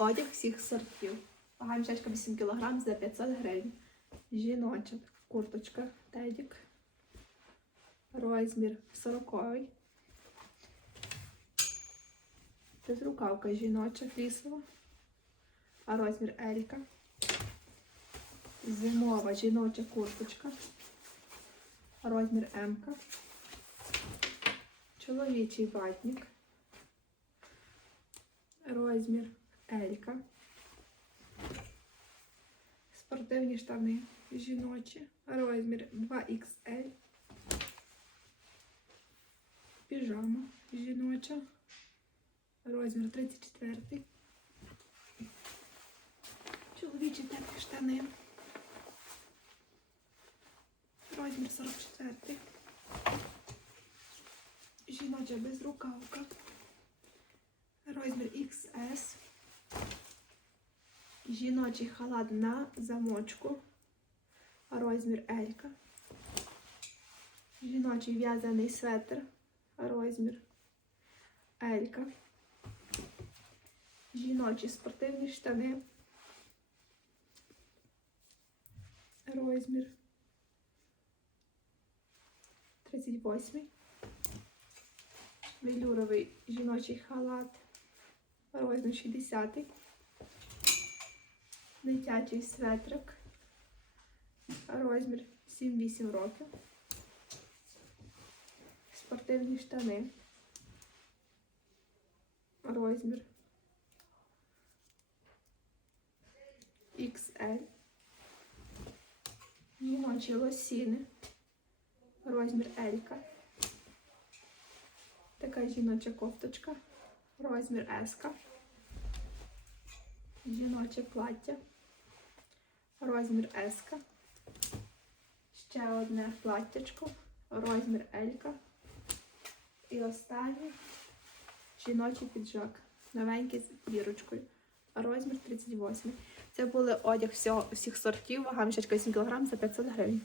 Одяг всіх сортів. Вага мішечка 8 кг за 500 гривень. Жіночок, курточка, тедік. Розмір 40. Безрукавка жіноча, флісова. А розмір Елька. Зимова жіноча курточка. Розмір М. Чоловічий ватник. Розмір Елька. Спортивні штани жіночі. Розмір 2XL. Піжама жіноча. Розмір 34. Чоловічі теплі штани. Розмір 44. Жіноча безрукавка. Розмір XS. Жіночий халат на замочку. Розмір Елька. Жіночий в'язаний светр. Розмір Елька. Жіночі спортивні штани. Розмір 38. Велюровий жіночий халат. Розмір 60. Дитячий светрик. Розмір 7-8 років. Спортивні штани. Розмір XL. Жіночі лосіни. Розмір Елька. Така жіноча кофточка. Розмір Еска. Жіноче плаття. Розмір Еска. Ще одне платтячко. Розмір Елька. І останнє жіночий піджак. Новенький з бірочкою. Розмір 38. Це були одяг всього, всіх сортів, вага мішечка 8 кг за 500 гривень.